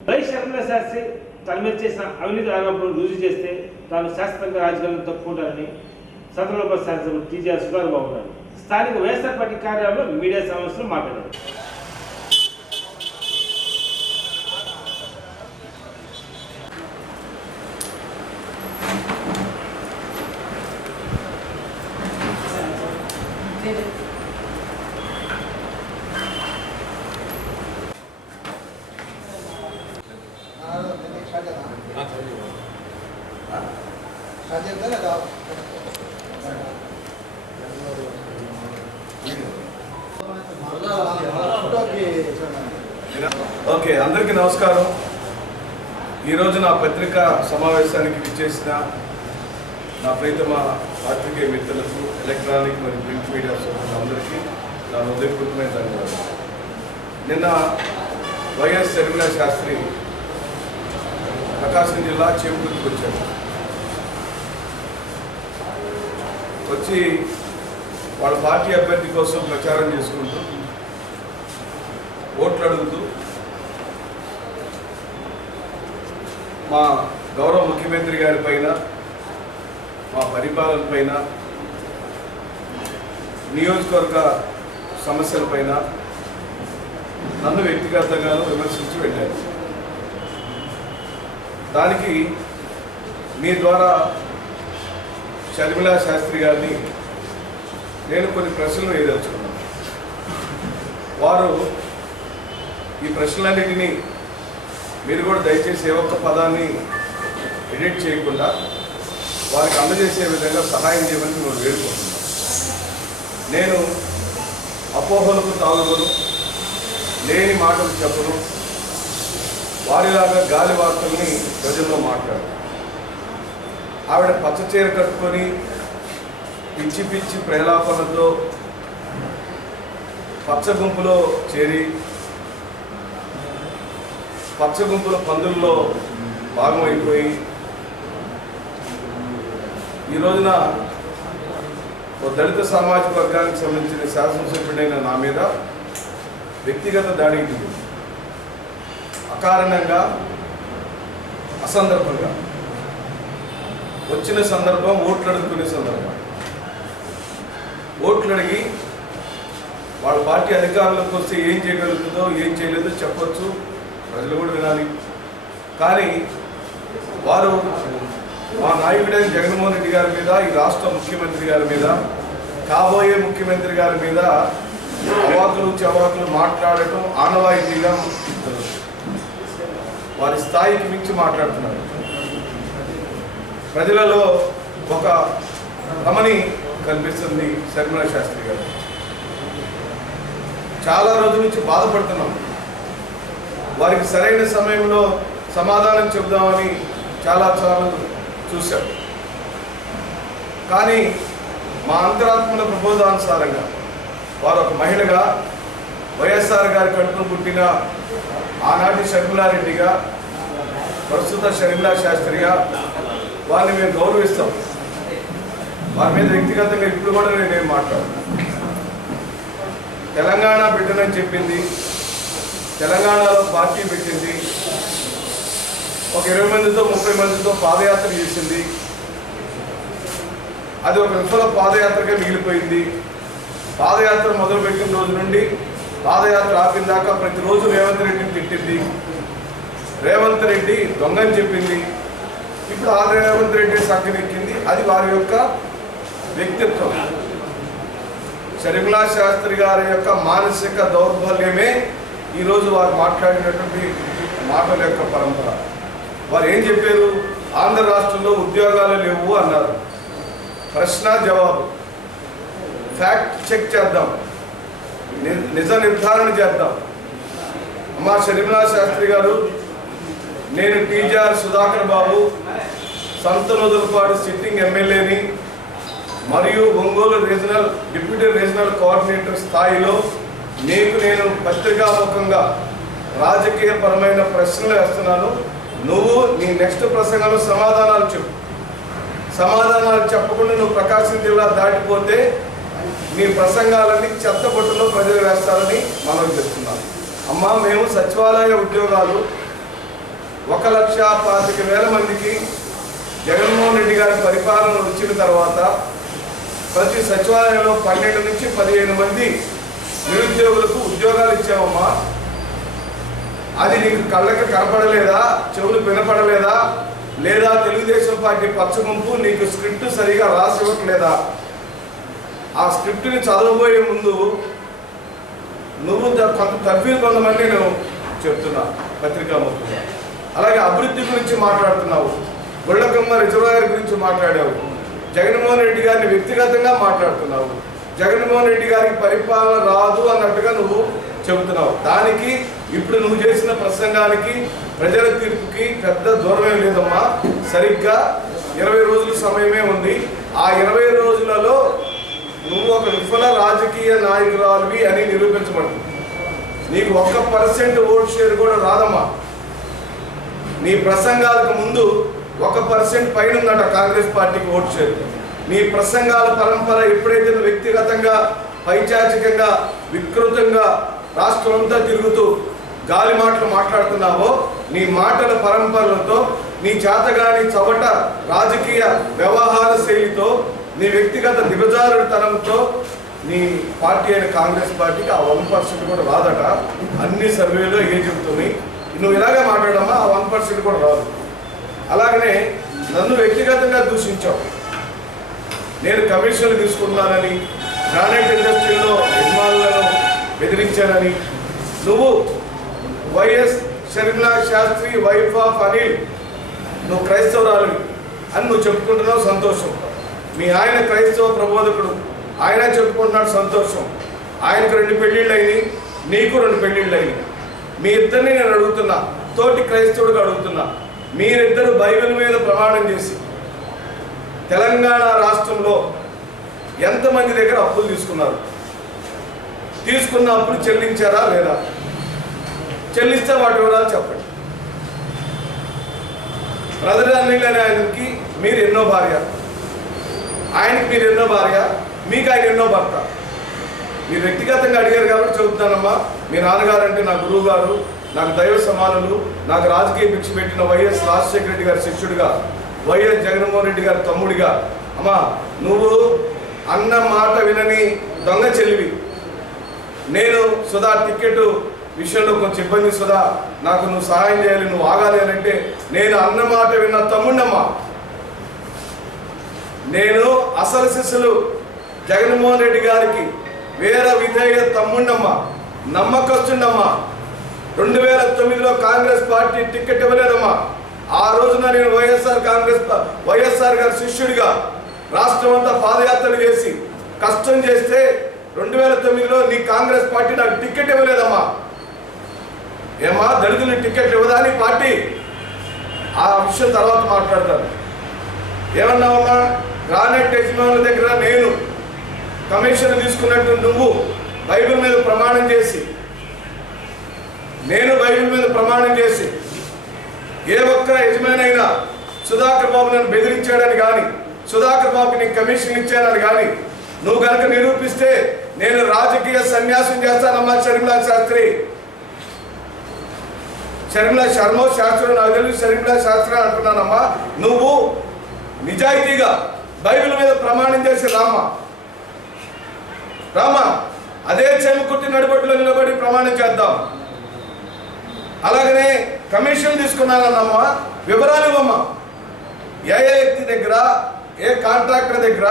Why శర్మల Sastry తన మీద చేసిన అవినీతి ఆరోపణలు రుజువు చేస్తే తాను శాస్త్రంగా రాజకీయాలను తప్పుకుంటానని సదనలోప శాసనసభ్యులు టీజీఆర్ సుధాకర్ బాబు స్థానిక వైఎస్ఆర్ పార్టీ కార్యాలయంలో మీడియా సమావేశంలో మాట్లాడారు. ఓకే అందరికీ నమస్కారం. ఈరోజు నా పత్రికా సమావేశానికి విచ్చేసిన నా ప్రీతమ పాత్రికేయ మిత్రులకు ఎలక్ట్రానిక్ మరియు ప్రింట్ మీడియా సోదరులందరికీ నా హృదయపూర్వకమైన ధన్యవాదాలు. నిన్న వైఎస్ శర్మిల శాస్త్రి ప్రకాశం జిల్లా చేపూరుకు వచ్చారు. వచ్చి వాళ్ళ పార్టీ అభ్యర్థి కోసం ప్రచారం చేసుకుంటూ ఓట్లు అడుగుతూ మా గౌరవ ముఖ్యమంత్రి గారి పైన మా పరిపాలన పైన నియోజకవర్గ సమస్యల పైన నన్ను వ్యక్తిగతంగా విమర్శించి వెళ్ళారు. దానికి మీ ద్వారా షర్మిలా శాస్త్రి గారిని నేను కొన్ని ప్రశ్నలు వేయదలుచుకున్నాను. వారు ఈ ప్రశ్నలన్నిటినీ మీరు కూడా దయచేసి ఏ ఒక్క పదాన్ని ఎడిట్ చేయకుండా వారికి అందజేసే విధంగా సహాయం చేయమని మేము వేడుకుంటున్నాం నేను అపోహలకు తాగుదను లేని మాటలు చెప్పను వారిలాగా గాలి వార్తల్ని ప్రజల్లో మాట్లాడు ఆవిడ పచ్చ చీర కట్టుకొని పిచ్చి పిచ్చి ప్రేలాపనతో పచ్చ గుంపులో చేరి పచ్చ గుంపుల పందుల్లో భాగమైపోయి ఈ రోజున ఓ దళిత సామాజిక వర్గానికి సంబంధించిన శాసనసభ్యుడైన నా మీద వ్యక్తిగత దాడికి అకారణంగా అసందర్భంగా. వచ్చిన సందర్భం ఓట్లు అడుగుకునే సందర్భం. ఓట్లు అడిగి వాళ్ళ పార్టీ అధికారంలోకి వస్తే ఏం చేయగలుగుతుందో ఏం చేయలేదో చెప్పొచ్చు. ప్రజలు కూడా వినాలి. కానీ వారు మా నాయకుడైన జగన్మోహన్ రెడ్డి గారి మీద ఈ రాష్ట్ర ముఖ్యమంత్రి గారి మీద కాబోయే ముఖ్యమంత్రి గారి మీద అవాకులు చవాకులు మాట్లాడటం ఆనవాయితీగా వారి స్థాయికి మించి మాట్లాడుతున్నారు. ప్రజలలో ఒక రమణి కనిపిస్తుంది శర్మిల శాస్త్రి గారు. చాలా రోజుల నుంచి బాధపడుతున్నాం. వారికి సరైన సమయంలో సమాధానం చెబుదామని చాలా చాలా చూశాం. కానీ మా అంతరాత్మల ప్రబోధానుసారంగా వారు ఒక మహిళగా వైఎస్ఆర్ గారి కడుపును పుట్టిన ఆనాటి షర్మిలారెడ్డిగా ప్రస్తుత షర్మిలా శాస్త్రిగా వారిని మేము గౌరవిస్తాం. వారి మీద వ్యక్తిగతంగా ఇప్పుడు కూడా నేనేం మాట్లాడు తెలంగాణ బిడ్డనని చెప్పింది. తెలంగాణలో పార్టీ పెట్టింది. ఒక ఇరవై మందితో ముప్పై మందితో పాదయాత్ర చేసింది. అది ఒక విఫల పాదయాత్రగా మిగిలిపోయింది. పాదయాత్ర మొదలుపెట్టిన రోజు నుండి పాదయాత్ర ఆపిన దాకా ప్రతిరోజు రేవంత్ రెడ్డిని తిట్టింది. రేవంత్ రెడ్డి దొంగని చెప్పింది. ఇప్పుడు ఆ రేవంత్ రెడ్డి సంఖ్యనెక్కింది అది వారి యొక్క వ్యక్తిత్వం. శర్మిలా శాస్త్రి గారి యొక్క మానసిక దౌర్బల్యమే ఈరోజు వారు మాట్లాడినటువంటి మాటల యొక్క పరంపర. వారు ఏం చెప్పారు? ఆంధ్ర రాష్ట్రంలో ఉద్యోగాలు లేవు అన్నారు. ప్రశ్న జవాబు. ఫ్యాక్ట్ చెక్ చేద్దాం. ని- నిజ నిర్ధారణ చేద్దాం. అమ్మా శర్మిలా శాస్త్రి గారు నేను టీజీఆర్ సుధాకర్ బాబు సంతనొదులపాడు సిట్టింగ్ ఎమ్మెల్యేని మరియు Ongole regional deputy regional coordinator స్థాయిలో నీకు నేను పత్రికాముఖంగా రాజకీయ పరమైన ప్రశ్నలు వేస్తున్నాను. నువ్వు నీ నెక్స్ట్ ప్రసంగంలో సమాధానాలు చెప్పు. సమాధానాలు చెప్పకుండా నువ్వు ప్రకాశం జిల్లా దాటిపోతే నీ ప్రసంగాలన్నీ చెత్తపట్టులో ప్రజలు వేస్తారని మనం చెప్తున్నాం అమ్మా మేము సచివాలయ ఉద్యోగాలు ఒక లక్ష పాతిక వేల మందికి జగన్మోహన్ రెడ్డి గారి పరిపాలన వచ్చిన తర్వాత ప్రతి సచివాలయంలో పన్నెండు నుంచి పదిహేను మంది నిరుద్యోగులకు ఉద్యోగాలు ఇచ్చామమ్మా అది నీకు కళ్ళకి కనపడలేదా? చెవులు వినపడలేదా? లేదా తెలుగుదేశం పార్టీ పచ్చగుంపు నీకు స్క్రిప్ట్ సరిగా రాసి ఇవ్వట్లేదా? ఆ స్క్రిప్ట్ని చదవబోయే ముందు నువ్వు కొంత తవ్వీలు కొంతమంది నేను చెప్తున్నా పత్రికాముఖంగా అలాగే అభివృద్ధి గురించి మాట్లాడుతున్నావు. గుళ్ళకమ్మ రిజర్వాయర్ గురించి మాట్లాడావు. జగన్మోహన్ రెడ్డి గారిని వ్యక్తిగతంగా మాట్లాడుతున్నావు. జగన్మోహన్ రెడ్డి గారికి పరిపాలన రాదు అన్నట్టుగా నువ్వు చెబుతున్నావు. దానికి ఇప్పుడు నువ్వు చేసిన ప్రసంగానికి ప్రజల తీర్పుకి పెద్ద దూరమే లేదమ్మా. సరిగ్గా ఇరవై రోజుల సమయమే ఉంది. ఆ ఇరవై రోజులలో నువ్వు ఒక విఫల రాజకీయ నాయకురాలివి అని నిరూపించబడింది నీకు ఒక్క పర్సెంట్ ఓట్ షేర్ కూడా రాదమ్మా. నీ ప్రసంగాలకు ముందు ఒక పర్సెంట్ పైన ఉందట కాంగ్రెస్ పార్టీకి ఓట్ షేర్ నీ ప్రసంగాల పరంపర ఎప్పుడైతే వ్యక్తిగతంగా పైచాచికంగా వికృతంగా రాష్ట్రమంతా తిరుగుతూ గాలి మాటలు మాట్లాడుతున్నావో నీ మాటల పరంపరలతో నీ చేతగాని చవట రాజకీయ వ్యవహార శైలితో నీ వ్యక్తిగత దిగజారుతనంతో నీ పార్టీ అయిన కాంగ్రెస్ పార్టీకి ఆ వన్ పర్సెంట్ కూడా రాదట. అన్ని సర్వేలో ఏం చెబుతున్నాయి నువ్వు ఇలాగే మాట్లాడమ్మా ఆ వన్ పర్సెంట్ కూడా రాదు. అలాగనే నన్ను వ్యక్తిగతంగా దూషించావు. నేను కమిషన్లు తీసుకున్నానని గ్రానైట్ ఇండస్ట్రీలో యజమానులను బెదిరించానని నువ్వు YS Sharmila Sastri wife of Anil నువ్వు క్రైస్తవురాలివి అని నువ్వు చెప్పుకుంటున్నావు సంతోషం. మీ ఆయన క్రైస్తవ ప్రబోధకుడు ఆయన చెప్పుకుంటున్నాడు సంతోషం. ఆయనకు రెండు పెళ్ళిళ్ళు అయినాయి నీకు రెండు పెళ్ళిళ్ళు అయినాయి మీ ఇద్దరిని నేను అడుగుతున్నా తోటి క్రైస్తవుడిగా అడుగుతున్నా. మీరిద్దరు బైబిల్ మీద ప్రమాణం చేసి తెలంగాణ రాష్ట్రంలో ఎంతమంది దగ్గర అప్పులు తీసుకున్నారు? తీసుకున్న అప్పులు చెల్లించారా లేదా? చెల్లిస్తే వాటి వివరాలు చెప్పండి. బ్రదర్ అనిల్ అనే ఆయనకి మీరు ఎన్నో భార్య. ఆయనకి మీరు ఎన్నో భార్య. మీకు ఆయన ఎన్నో భర్త. మీరు వ్యక్తిగతంగా అడిగారు కాబట్టి చెబుతానమ్మా మీ నాన్నగారు అంటే నా గురువు గారు నాకు దైవ సమానులు నాకు రాజకీయ భిక్ష పెట్టిన వైఎస్ రాజశేఖర రెడ్డి గారి శిష్యుడిగా వైఎస్ జగన్మోహన్ రెడ్డి గారి తమ్ముడిగా. అమ్మా నువ్వు అన్న మాట వినని దొంగ చెల్లివి. నేను సుధా టికెట్ విషయంలో కొంచెం ఇబ్బంది సుధా. నాకు నువ్వు సహాయం చేయాలి నువ్వు ఆగాలి అని అంటే నేను అన్న మాట విన్న తమ్ముడమ్మా నేను అసలు శిష్యులు జగన్మోహన్ రెడ్డి గారికి వేరే విధేయ తమ్ముండమ్మా నమ్మకస్తుండమ్మా రెండు వేల తొమ్మిదిలో కాంగ్రెస్ పార్టీ టికెట్ ఇవ్వలేదమ్మా. ఆ రోజున నేను వైఎస్ఆర్ కాంగ్రెస్ వైఎస్ఆర్ గారి శిష్యుడిగా రాష్ట్రం అంతా పాదయాత్రలు చేసి కష్టం చేస్తే రెండు వేల తొమ్మిదిలో నీ కాంగ్రెస్ పార్టీ నాకు టికెట్ ఇవ్వలేదమ్మా. ఏమా దళితులు టికెట్ ఇవ్వదా నీ పార్టీ? ఆ విషయం తర్వాత మాట్లాడతాను. ఏమన్నావమ్మా గ్రానైట్ యజమానుల దగ్గర నేను కమిషన్ తీసుకున్నట్టు నువ్వు బైబిల్ మీద ప్రమాణం చేసి నేను బైబిల్ మీద ప్రమాణం చేసి ఏ ఒక్క యజమానైనా సుధాకర్ బాబు నన్ను బెదిరించాడని కానీ సుధాకర్ బాబుకి నీకు కమిషన్ ఇచ్చానని కానీ నువ్వు కనుక నిరూపిస్తే నేను రాజకీయ సన్యాసం చేస్తానమ్మా షర్మిలా శాస్త్రి. షర్మిలా శర్మ శాస్త్రం నాకు తెలుసు షర్మిలా శాస్త్రం అంటున్నానమ్మా నువ్వు నిజాయితీగా బైబిల్ మీద ప్రమాణం చేసి రామా రామా అదే చెవి కుట్టి నడిబొట్టులో నిలబడి ప్రమాణం చేద్దాం. అలాగనే కమిషన్ తీసుకున్నారన్నమ్మా. వివరాలు ఇవ్వమ్మా. ఏ ఏ వ్యక్తి దగ్గర ఏ కాంట్రాక్టర్ దగ్గర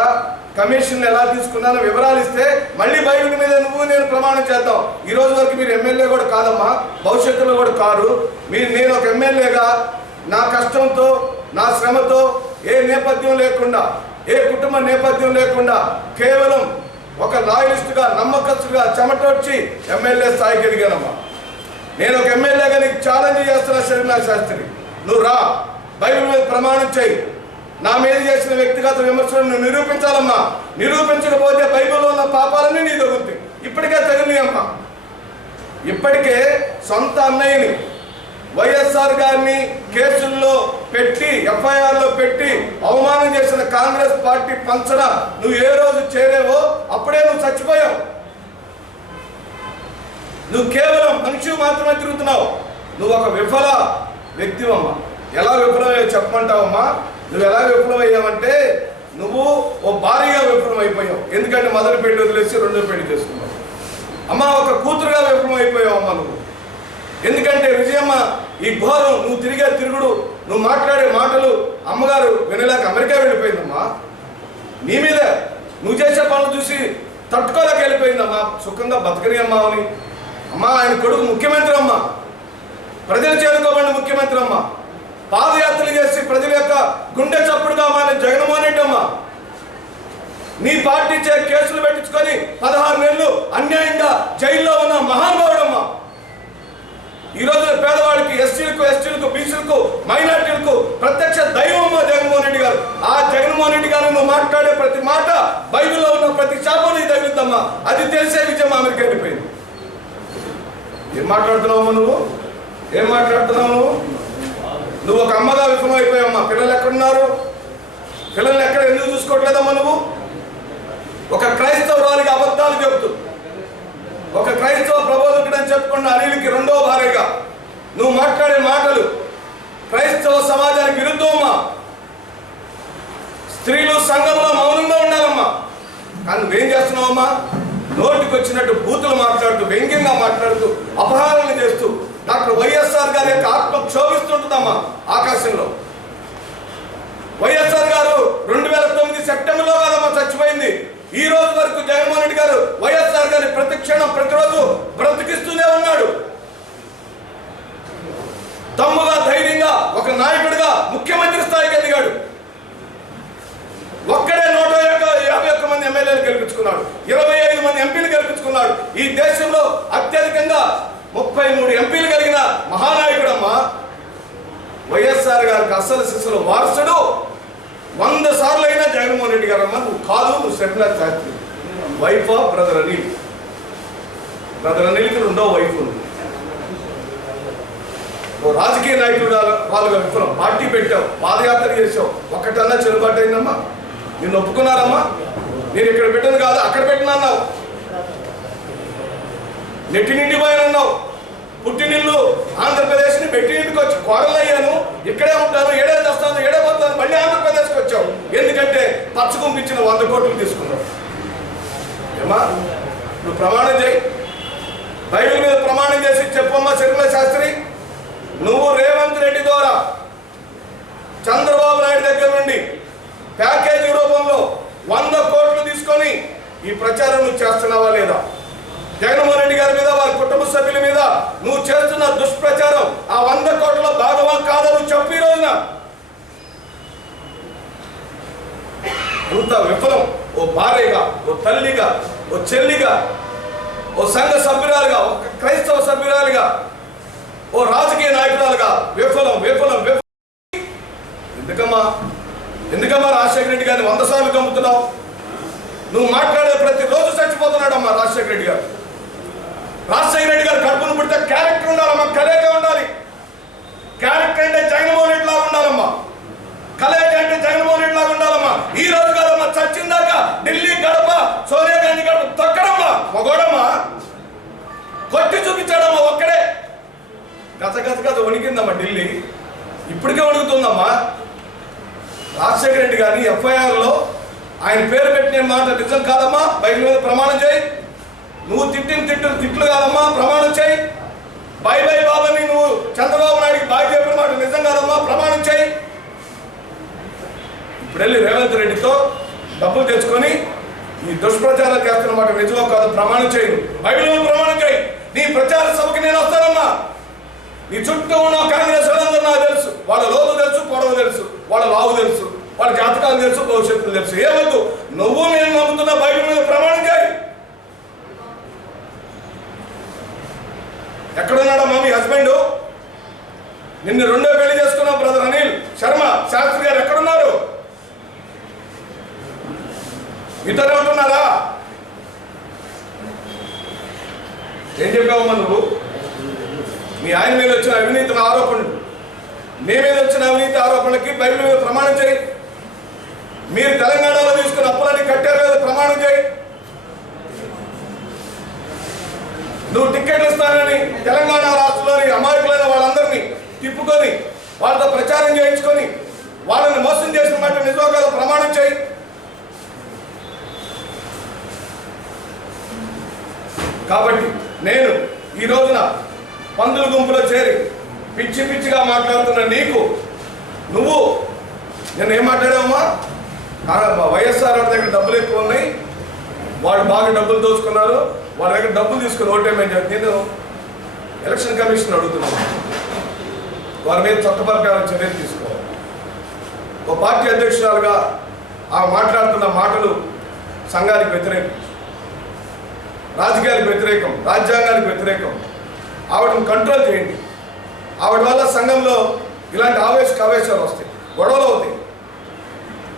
కమిషన్ ఎలా తీసుకున్నానో వివరాలు ఇస్తే మళ్ళీ బైబిల్ మీద నువ్వు నేను ప్రమాణం చేద్దాం. ఈ రోజు వరకు మీరు ఎమ్మెల్యే కూడా కాదమ్మా భవిష్యత్తులో కూడా కారు మీరు నేను ఒక ఎమ్మెల్యేగా నా కష్టంతో నా శ్రమతో ఏ నేపథ్యం లేకుండా ఏ కుటుంబ నేపథ్యం లేకుండా కేవలం ఒక లాయలిస్టుగా నమ్మకస్తుగా చెమటొచ్చి ఎమ్మెల్యే స్థాయికి ఎదిగానమ్మా. నేను ఒక ఎమ్మెల్యేగా నీకు ఛాలెంజ్ చేస్తున్నా షర్మిలా శాస్త్రి. నువ్వు రా. బైబిల్ మీద ప్రమాణం చేయి. నా మీద చేసిన వ్యక్తిగత విమర్శలను నువ్వు నిరూపించాలమ్మా. నిరూపించకపోతే బైబిల్లో ఉన్న పాపాలన్నీ నీ తగులుతాయి ఇప్పటికే తగిలి అమ్మా ఇప్పటికే సొంత అన్నయ్యని వైఎస్ఆర్ గారిని కేసుల్లో పెట్టి ఎఫ్ఐఆర్లో పెట్టి అవమానం చేసిన కాంగ్రెస్ పార్టీ పంచన నువ్వు ఏ రోజు చేరేవో అప్పుడే నువ్వు చచ్చిపోయావు. నువ్వు కేవలం మనిషి మాత్రమే తిరుగుతున్నావు. నువ్వు ఒక విఫల వ్యక్తివమ్మా. ఎలా విఫలమయ్యావు చెప్పమంటావమ్మా? నువ్వు ఎలా విఫలమయ్యావంటే నువ్వు ఓ భారీగా విఫలం అయిపోయావు ఎందుకంటే మొదటి పెళ్ళి వదిలేసి రెండో పెళ్ళి చేసుకున్నావు. అమ్మ ఒక కూతురుగా విఫలం అయిపోయావు అమ్మ నువ్వు. ఎందుకంటే విజయమ్మ ఈ ఘోరం నువ్వు తిరిగే తిరుగుడు నువ్వు మాట్లాడే మాటలు అమ్మగారు వినలేక అమెరికా వెళ్ళిపోయిందమ్మా. నీ మీద నువ్వు చేసే పనులు చూసి తట్టుకోలేక వెళ్ళిపోయిందమ్మా. సుఖంగా బతకని అమ్మా అని అమ్మా ఆయన కొడుకు ముఖ్యమంత్రి అమ్మ. ప్రజలు చేరుకోబడిన ముఖ్యమంత్రి అమ్మ. పాదయాత్రలు చేసి ప్రజల యొక్క గుండె చప్పుడుగా మారిన జగన్మోహన్ రెడ్డి అమ్మ. నీ పార్టీ చే కేసులు పెట్టించుకొని పదహారు నెలలు అన్యాయంగా జైల్లో ఉన్న మహానుభావుడమ్మ ఈ రోజు పేదవాళ్ళకి ఎస్సీలకు ఎస్టీలకు బీసీలకు మైనార్టీలకు ప్రత్యక్ష దైవమ్మ జగన్మోహన్ రెడ్డి గారు. ఆ జగన్మోహన్ రెడ్డి గారు నువ్వు మాట్లాడే ప్రతి మాట బైబిల్లో ఉన్న ప్రతి శాపం నీ తగిలిద్దమ్మా అది తెలిసే ఏం మాట్లాడుతున్నావు నువ్వు? ఏం మాట్లాడుతున్నావు నువ్వు? నువ్వు ఒక అమ్మగా విఫలమైపోయావమ్మా. పిల్లలు ఎక్కడున్నారు? పిల్లల్ని ఎక్కడ ఎందుకు చూసుకోవట్లేదమ్మా నువ్వు? ఒక క్రైస్తవురాలికి అబద్ధాలు చెబుతూ ఒక క్రైస్తవ ప్రబోధకుడు అని చెప్పుకున్న అనిల్కి రెండో భార్యగా నువ్వు మాట్లాడే మాటలు క్రైస్తవ సమాజానికి విరుద్ధమమ్మా. స్త్రీలు సంఘంలో మౌనంగా ఉండాలమ్మా. కానీ నువ్వేం చేస్తున్నావమ్మా? నోటికి వచ్చినట్టు బూతులు మాట్లాడుతూ వ్యంగ్యంగా మాట్లాడుతూ అపహారాలు చేస్తూ డాక్టర్ వైఎస్ఆర్ గారి యొక్క ఆత్మ క్షోభిస్తుంటుందమ్మా ఆకాశంలో. వైఎస్ఆర్ గారు రెండు వేల తొమ్మిది సెప్టెంబర్లో కాదమ్మా చచ్చిపోయింది. ఈ రోజు వరకు జగన్మోహన్ రెడ్డి గారు వైఎస్ఆర్ గారిని ప్రతి క్షణం ప్రతిరోజు బ్రతికిస్తూనే ఉన్నాడు. తమ్ముగా ధైర్యంగా ఒక నాయకుడిగా ముఖ్యమంత్రి స్థాయికి ఎదిగాడు. ఒక్కడే నూట యొక్క యాభై ఒక్క మంది ఎమ్మెల్యేలు గెలిపించుకున్నాడు. ఇరవై ఐదు మంది ఎంపీలు గెలిపించుకున్నాడు. ఈ దేశంలో అత్యధికంగా ముప్పై మూడు ఎంపీలు కలిగిన మహానాయకుడమ్మా వైఎస్ఆర్ గారికి అసలు శిశులు వారసుడు. వంద సార్లు అయినా జగన్మోహన్ రెడ్డి గారు అమ్మ నువ్వు కాదు నువ్వు settler Sastri wife of brother Anil. Brother అనిల్కి రెండో వైఫ్ ఉంది. ఓ రాజకీయ నాయకుడు వాళ్ళ విఫలం పార్టీ పెట్టావు. పాదయాత్ర చేసావు ఒక్కటన్నా చెల్లుబాటు అయిందమ్మా. నిన్ను ఒప్పుకున్నారమ్మా? నేను ఇక్కడ పెట్టను కాదు అక్కడ పెట్టిన అన్నావు. నెట్టి నిండిపోయానన్నావు. పుట్టినిల్లు ఆంధ్రప్రదేశ్ని పెట్టి ఇంటికి వచ్చి కోడలు అయ్యాను. ఇక్కడే ఉంటాను ఏడే తెస్తాను ఏడే పోతాను మళ్ళీ ఆంధ్రప్రదేశ్కి వచ్చావు. ఎందుకంటే పచ్చకుంపించిన వంద కోట్లు తీసుకున్నావు. ఏమా నువ్వు ప్రమాణం చేయి. బైబిల్ మీద ప్రమాణం చేసి చెప్పమ్మా శర్మల శాస్త్రి. నువ్వు రేవంత్ రెడ్డి ద్వారా చంద్రబాబు నాయుడు దగ్గర నుండి ప్యాకేజీ రూపంలో వంద కోట్లు తీసుకొని ఈ ప్రచారం నువ్వు చేస్తున్నావా లేదా? జగన్మోహన్ రెడ్డి గారి మీద వారి కుటుంబ సభ్యుల మీద నువ్వు చేస్తున్న దుష్ప్రచారం ఆ వంద కోట్ల భాగమా కాదా నువ్వు చెప్పు ఈ రోజున. ఇంత విఫలం ఓ భార్యగా ఓ తల్లిగా ఓ చెల్లిగా ఓ సంఘ సభ్యురాలుగా ఒక క్రైస్తవ సభ్యురాలుగా ఓ రాజకీయ నాయకురాలుగా విఫలం విఫలం విఫలం. ఎందుకమ్మా? ఎందుకమ్మా రాజశేఖర రెడ్డి గారిని వంద సార్లు కమ్ముతున్నావు నువ్వు మాట్లాడే ప్రతి రోజు చచ్చిపోతున్నాడమ్మా రాజశేఖర రెడ్డి గారు. రాజశేఖర రెడ్డి గారు కడుపును పుడితే క్యారెక్టర్ ఉండాలమ్మా కలేక ఉండాలి. క్యారెక్టర్ అంటే జగన్మోహన్ రెడ్డి లాగా ఉండాలమ్మా. కలేక అంటే జగన్మోహన్ రెడ్డి లాగా ఉండాలమ్మా. ఈ రోజు కాదమ్మా చచ్చిందాక ఢిల్లీ గడప సోనియా గాంధీ గడప తొక్కడమ్మా మగోడమ్మా. కొట్టి చూపించాడమ్మా ఒక్కడే. గత గత గత వణికిందమ్మా ఢిల్లీ. ఇప్పటికే వణుకుతుందమ్మా. రాజశేఖర రెడ్డి గారిని ఎఫ్ఐఆర్లో ఆయన పేరు పెట్టిన మాట నిజం కాదమ్మా? బైబిల్ మీద ప్రమాణం చేయి. నువ్వు తిట్టిన తిట్టు తిట్లు కాదమ్మా? ప్రమాణం చేయి. బై బై బాబాని నువ్వు చంద్రబాబు నాయుడికి బాయ్ చెప్పిన మాట నిజం కాదమ్మా? ప్రమాణం చేయి. ఇప్పుడు వెళ్ళి రేవంత్ రెడ్డితో డబ్బులు తెచ్చుకొని ఈ దుష్ప్రచారం చేస్తున్న మాట నిజమో కాదు ప్రమాణం చేయి బైబిల్ మీద ప్రమాణం చేయి. నీ ప్రచార సభకి నేను వస్తానమ్మా. నీ చుట్టూ ఉన్న కాంగ్రెస్ వాళ్ళందరూ నాకు తెలుసు. వాళ్ళ లోతు తెలుసు పొడవు తెలుసు వాళ్ళ లావు తెలుసు వాళ్ళ జాతకాలు తెలుసు భవిష్యత్తులు తెలుసు. ఏమద్దు నువ్వు నేను నమ్ముతున్న బైబిల్ మీద ప్రమాణం చేయి. ఎక్కడున్నాడా మీ హస్బెండ్? నిన్ను రెండో పెళ్ళి చేసుకున్న బ్రదర్ అనిల్. శర్మ శాస్త్రి గారు ఎక్కడున్నారు? ఇద్దరు ఉంటున్నారా ఏం చెప్పావు నువ్వు? మీ ఆయన మీద వచ్చిన అవినీతి ఆరోపణలు మీ మీద వచ్చిన అవినీతి ఆరోపణలకి బైబిల్ మీద ప్రమాణం చేయి. మీరు తెలంగాణలో తీసుకున్న అప్పులన్నీ కట్టారు మీద ప్రమాణం చేయి. నువ్వు టిక్కెట్లు ఇస్తానని తెలంగాణ రాష్ట్రంలోని అమాయకులైన వాళ్ళందరినీ తిప్పుకొని వాళ్ళతో ప్రచారం చేయించుకొని వాళ్ళని మోసం చేసిన మాట నిజంగా ప్రమాణం చేయి. కాబట్టి నేను ఈ రోజున పందుల గుంపులో చేరి పిచ్చి పిచ్చిగా మాట్లాడుతున్న నీకు నువ్వు నేను ఏం మాట్లాడావమ్మా? కాదా వైఎస్ఆర్ వాడి దగ్గర డబ్బులు ఎక్కువ ఉన్నాయి. వాడు బాగా డబ్బులు దోచుకున్నారు. వాళ్ళ దగ్గర డబ్బులు తీసుకుని ఓటేమని చెప్పి నేను ఎలక్షన్ కమిషన్ అడుగుతున్నాను. వారి మీద చట్ట చర్యలు తీసుకోవాలి. ఒక పార్టీ అధ్యక్షురాలుగా ఆ మాట్లాడుతున్న మాటలు సంఘానికి వ్యతిరేకం. రాజకీయాలకు వ్యతిరేకం రాజ్యాంగానికి వ్యతిరేకం. ఆవిడని కంట్రోల్ చేయండి. ఆవిడ వల్ల సంఘంలో ఇలాంటి ఆవేశ ఆవేశాలు వస్తాయి. గొడవలు అవుతాయి.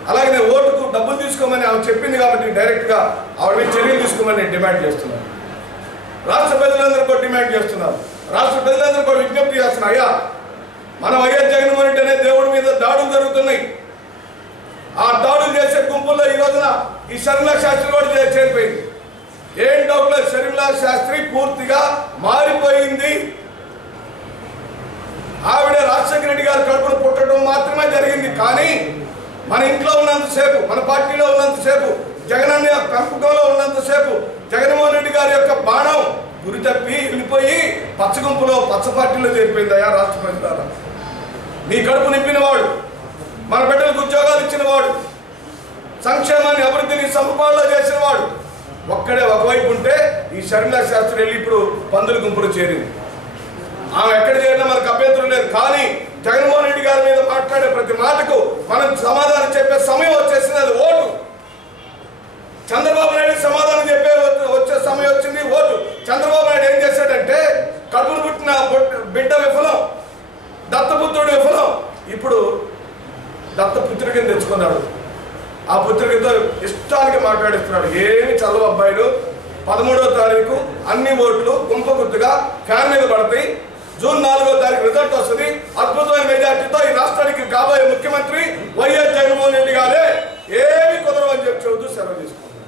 అలాగే నేను ఓటుకు డబ్బులు తీసుకోమని ఆమె చెప్పింది కాబట్టి డైరెక్ట్గా ఆవిడ మీద చర్యలు తీసుకోమని నేను డిమాండ్ చేస్తున్నాను. రాష్ట్ర ప్రజలందరూ కూడా డిమాండ్ చేస్తున్నారు. రాష్ట్ర ప్రజలందరూ కూడా విజ్ఞప్తి చేస్తున్నారు. అయ్యా మన వైఎస్ జగన్మోహన్ రెడ్డి అనే దేవుడి మీద దాడులు జరుగుతున్నాయి. ఆ దాడులు చేసే గుంపుల్లో ఈ రోజున ఈ శర్మిలా శాస్త్రి కూడా చేరిపోయింది ఏం డౌట్ లేదు శాస్త్రి పూర్తిగా మారిపోయింది. ఆవిడ రాజశేఖర రెడ్డి గారు కడుపును పుట్టడం మాత్రమే జరిగింది. కానీ మన ఇంట్లో ఉన్నంతసేపు మన పార్టీలో ఉన్నంతసేపు జగనన్న పెంపకంలో ఉన్నంతసేపు జగన్మోహన్ రెడ్డి గారి యొక్క బాణం గురి తప్పి వెళ్ళిపోయి పచ్చగుంపులో పచ్చ పార్టీలో చేరిపోయింది అయ్యా రాష్ట్ర ప్రజల మీ కడుపు నింపినవాడు మన బిడ్డలకు ఉద్యోగాలు ఇచ్చినవాడు సంక్షేమాన్ని అభివృద్ధిని సమపాల్లో చేసినవాడు ఒక్కడే ఒకవైపు ఉంటే ఈ షర్మిలా శాస్త్రి వెళ్ళి ఇప్పుడు పందుల గుంపులు చేరింది. ఆమె ఎక్కడ చేరినా మనకు అభ్యంతరం లేదు. కానీ జగన్మోహన్ రెడ్డి గారి మీద మాట్లాడే ప్రతి మాటకు మనం సమాధానం చెప్పే సమయం వచ్చే